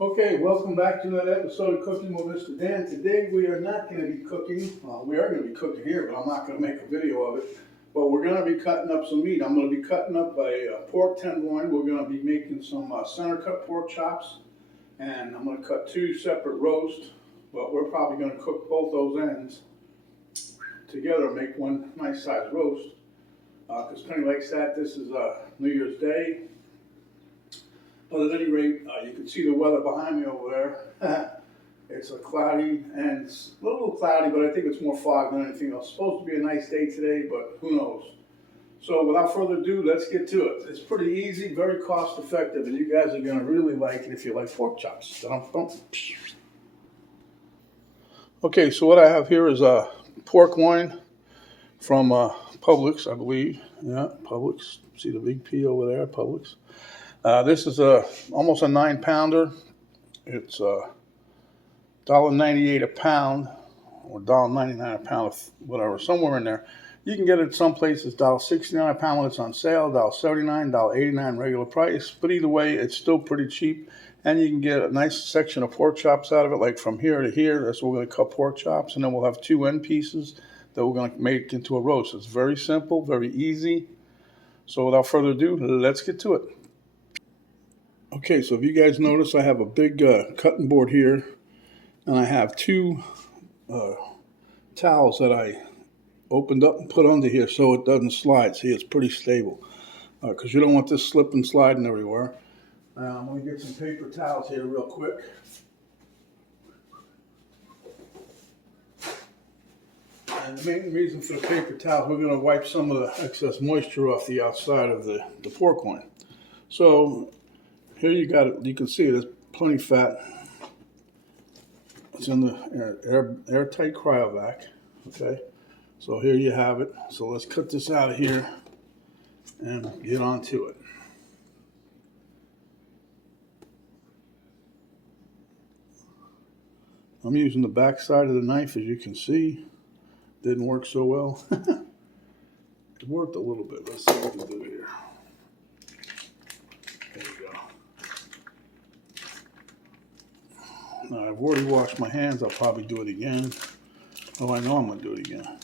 Okay, welcome back to another episode of Cooking with Mr. Dan. Today we are not going to be cooking. We are going to be cooking here, but I'm not going to make a video of it. But we're going to be cutting up some meat. I'm going to be cutting up a pork tenderloin. We're going to be making some center cut pork chops, and I'm going to cut two separate roasts. But we're probably going to cook both those ends together and make one nice size roast. Because Penny likes that. This is New Year's Day. But at any rate, you can see the weather behind me over there. It's a cloudy, and it's a little cloudy, but I think it's more fog than anything else. It's supposed to be a nice day today, but who knows. So without further ado, let's get to it. It's pretty easy, very cost effective, and you guys are going to really like it if you like pork chops. Okay, so what I have here is a pork loin from Publix, I believe. Yeah, Publix. See the big P over there, Publix. This is almost a 9-pounder. It's $1.98 a pound, or $1.99 a pound, whatever, somewhere in there. You can get it some places $1.69 a pound when it's on sale, $1.79, $1.89 regular price. But either way, it's still pretty cheap, and you can get a nice section of pork chops out of it, like from here to here. That's what we're going to cut pork chops, and then we'll have two end pieces that we're going to make into a roast. It's very simple, very easy. So without further ado, let's get to it. Okay, so if you guys notice, I have a big cutting board here, and I have two towels that I opened up and put under here so it doesn't slide. See, it's pretty stable because you don't want this slipping sliding everywhere. I'm going to get some paper towels here real quick. And the main reason for the paper towels, we're going to wipe some of the excess moisture off the outside of the pork loin. So here you got it. You can see there's plenty of fat. It's in the airtight cryovac. Okay, so here you have it. So let's cut this out of here and get on to it. I'm using the back side of the knife, as you can see. Didn't work so well. It worked a little bit. Let's see what we can do here. There we go. Now, I've already washed my hands. I'll probably do it again. Oh, I know I'm going to do it again.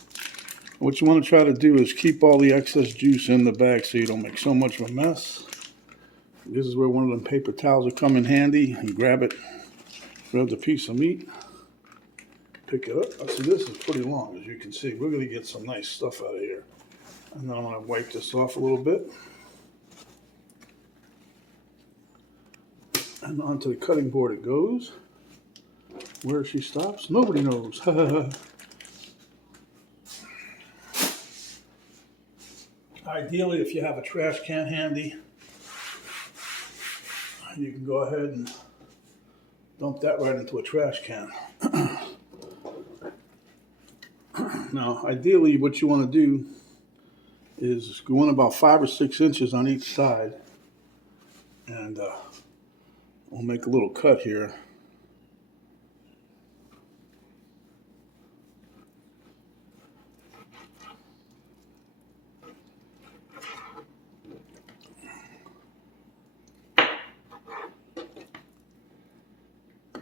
What you want to try to do is keep all the excess juice in the bag so you don't make so much of a mess. This is where one of them paper towels will come in handy. You grab it, grab the piece of meat, pick it up. See, this is pretty long, as you can see. We're going to get some nice stuff out of here. And then I'm going to wipe this off a little bit. And onto the cutting board it goes. Where she stops, nobody knows. Ideally, if you have a trash can handy, you can go ahead and dump that right into a trash can. Now, ideally, what you want to do is go in about 5 or 6 inches on each side, and we'll make a little cut here.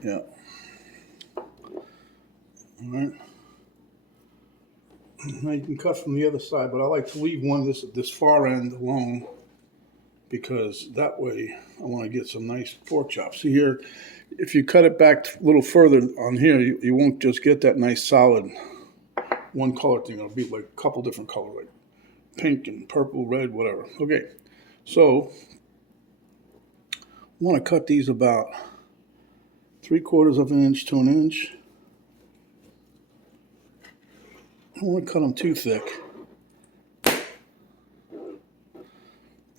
Yeah. All right. Now you can cut from the other side, but I like to leave one this far end alone because that way I want to get some nice pork chops. See here, if you cut it back a little further on here, you won't just get that nice solid one color thing. It'll be like a couple different colors, like pink and purple, red, whatever. Okay, so I want to cut these about 3/4 of an inch to an inch. I don't want to cut them too thick.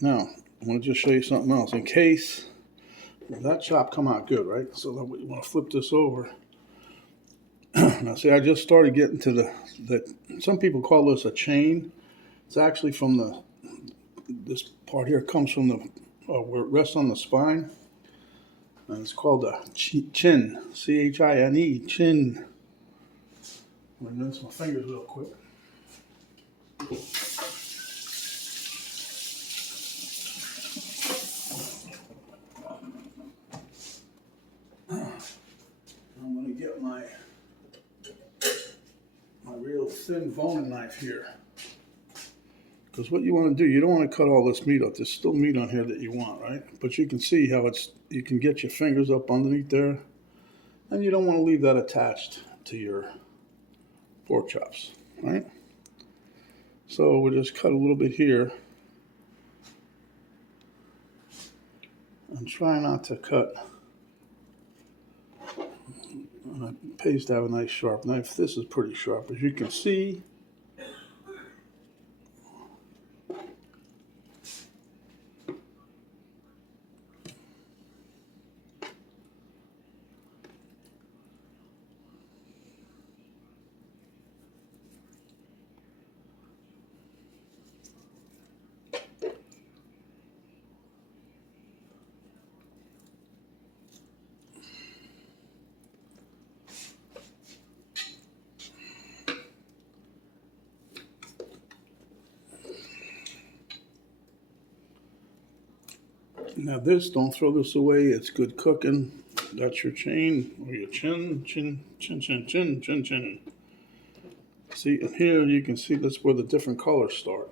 Now, I want to just show you something else in case that chop come out good, right? So then we want to flip this over. Now, see, I just started getting to the some people call this a chain. It's actually from this part here comes from the where it rests on the spine, and it's called a chin, C-H-I-N-E, chin. I'm gonna rinse my fingers real quick. thin boning knife here. Because what you want to do, you don't want to cut all this meat up. There's still meat on here that you want, right? But you can see how you can get your fingers up underneath there. And you don't want to leave that attached to your pork chops, right? So we'll just cut a little bit here. And try not to cut. It pays to have a nice sharp knife. This is pretty sharp, as you can see. Now this, don't throw this away. It's good cooking. That's your chain or your chin, chin, chin, chin, chin, chin, chin. See, and here you can see that's where the different colors start.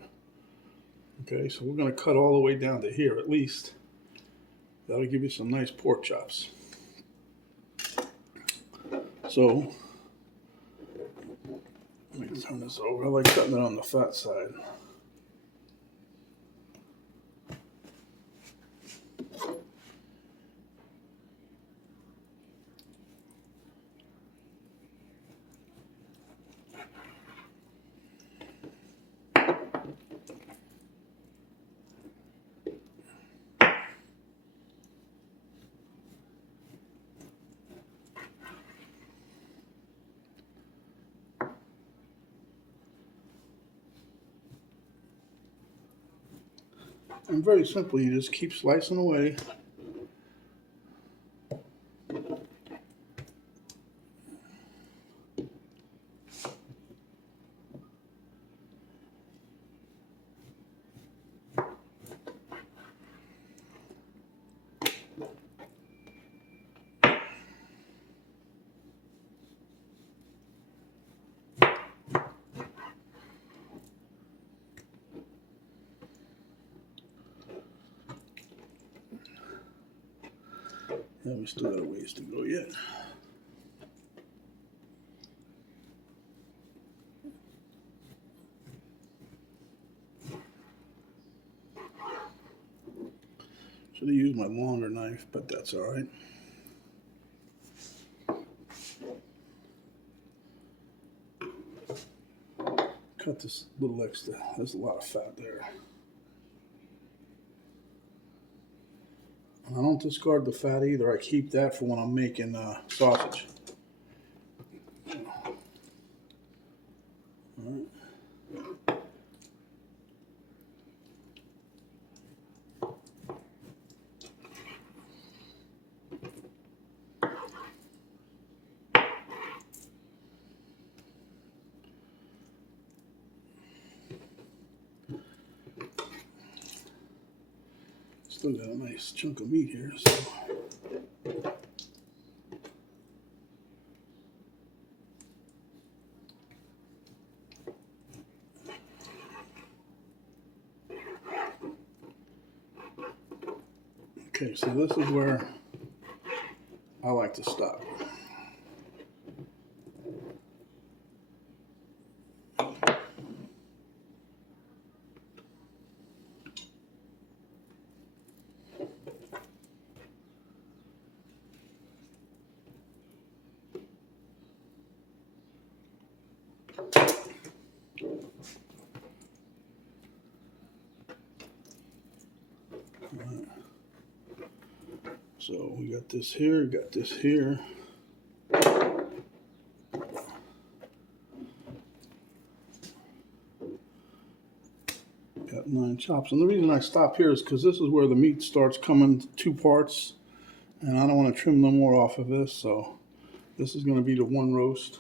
Okay, so we're going to cut all the way down to here at least. That'll give you some nice pork chops. So, let me turn this over. I like cutting it on the fat side. And very simply, you just keep slicing away. Yeah, we still got a ways to go yet. Should have used my longer knife, but that's all right. Cut this little extra. There's a lot of fat there. I don't discard the fat either. I keep that for when I'm making sausage. All right. Still got a nice chunk of meat here, so. Okay, so this is where I like to stop. Right. So we got this here, got this here. Got 9 chops. And the reason I stop here is because this is where the meat starts coming 2 parts. And I don't want to trim no more off of this, so this is going to be the one roast.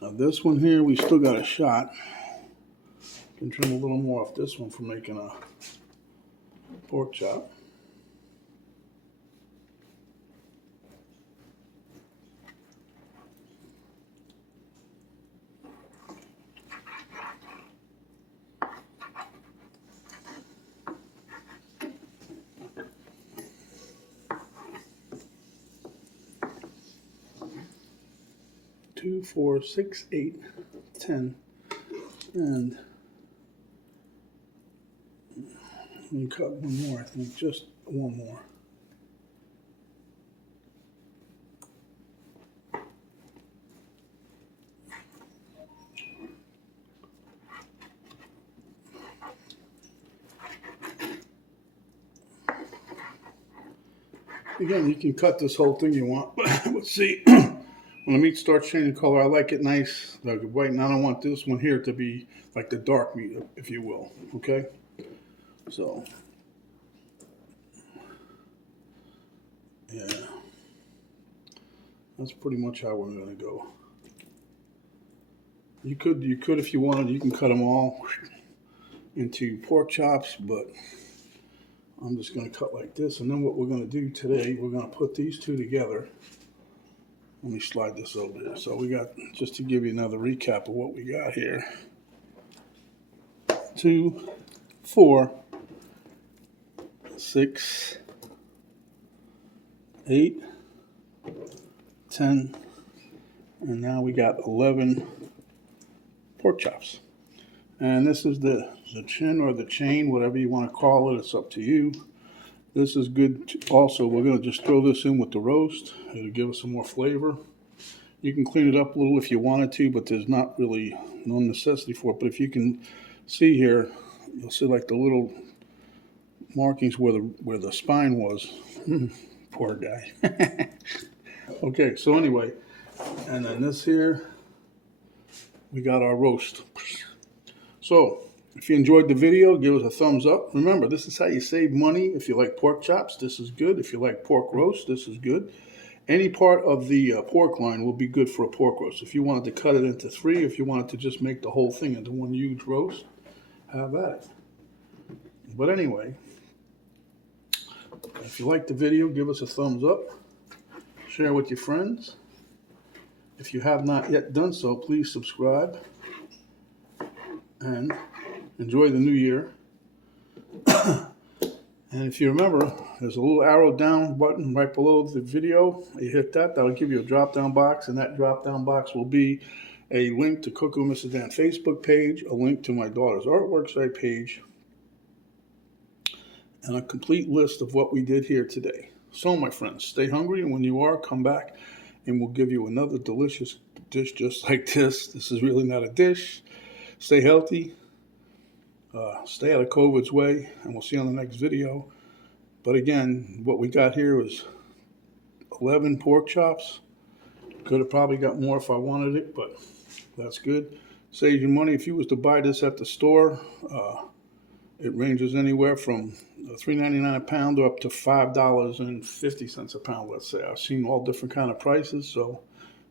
Now this one here, we still got a shot. Can trim a little more off this one for making a pork chop. 2, 4, 6, 8, 10, and let me cut one more, I think, just one more. Again, you can cut this whole thing you want, but see, when the meat starts changing color, I like it nice, like white, and I don't want this one here to be like the dark meat, if you will, okay? So, yeah, that's pretty much how we're gonna go. You could, if you wanted, you can cut them all into pork chops, but I'm just going to cut like this. And then what we're going to do today, we're going to put these two together. Let me slide this over here. So we got, just to give you another recap of what we got here. 2, 4, 6, 8, 10, and now we got 11 pork chops. And this is the chin or the chain, whatever you want to call it. It's up to you. This is good. Also, we're going to just throw this in with the roast. It'll give us some more flavor. You can clean it up a little if you wanted to, but there's not really no necessity for it. But if you can see here, you'll see like the little markings where the spine was. Poor guy. Okay, so anyway, and then this here, we got our roast. So, if you enjoyed the video, give us a thumbs up. Remember, this is how you save money. If you like pork chops, this is good. If you like pork roast, this is good. Any part of the pork loin will be good for a pork roast. If you wanted to cut it into 3, if you wanted to just make the whole thing into one huge roast, have at it. But anyway, if you like the video, give us a thumbs up. Share with your friends. If you have not yet done so, please subscribe. And enjoy the new year. And if you remember, there's a little arrow down button right below the video. You hit that, that'll give you a drop down box, and that drop down box will be a link to Cooking with Mr. Dan Facebook page, a link to my daughter's artwork site page, and a complete list of what we did here today. So my friends, stay hungry, and when you are, come back and we'll give you another delicious dish just like this. This is really not a dish. Stay healthy. Stay out of COVID's way, and we'll see you on the next video. But again, what we got here was 11 pork chops. Could have probably got more if I wanted it, but that's good. Saves you money. If you was to buy this at the store, it ranges anywhere from $3.99 a pound or up to $5.50 a pound, let's say. I've seen all different kind of prices, so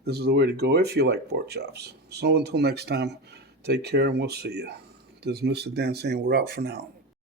this is the way to go if you like pork chops. So until next time, take care and we'll see you. This is Mr. Dan saying we're out for now.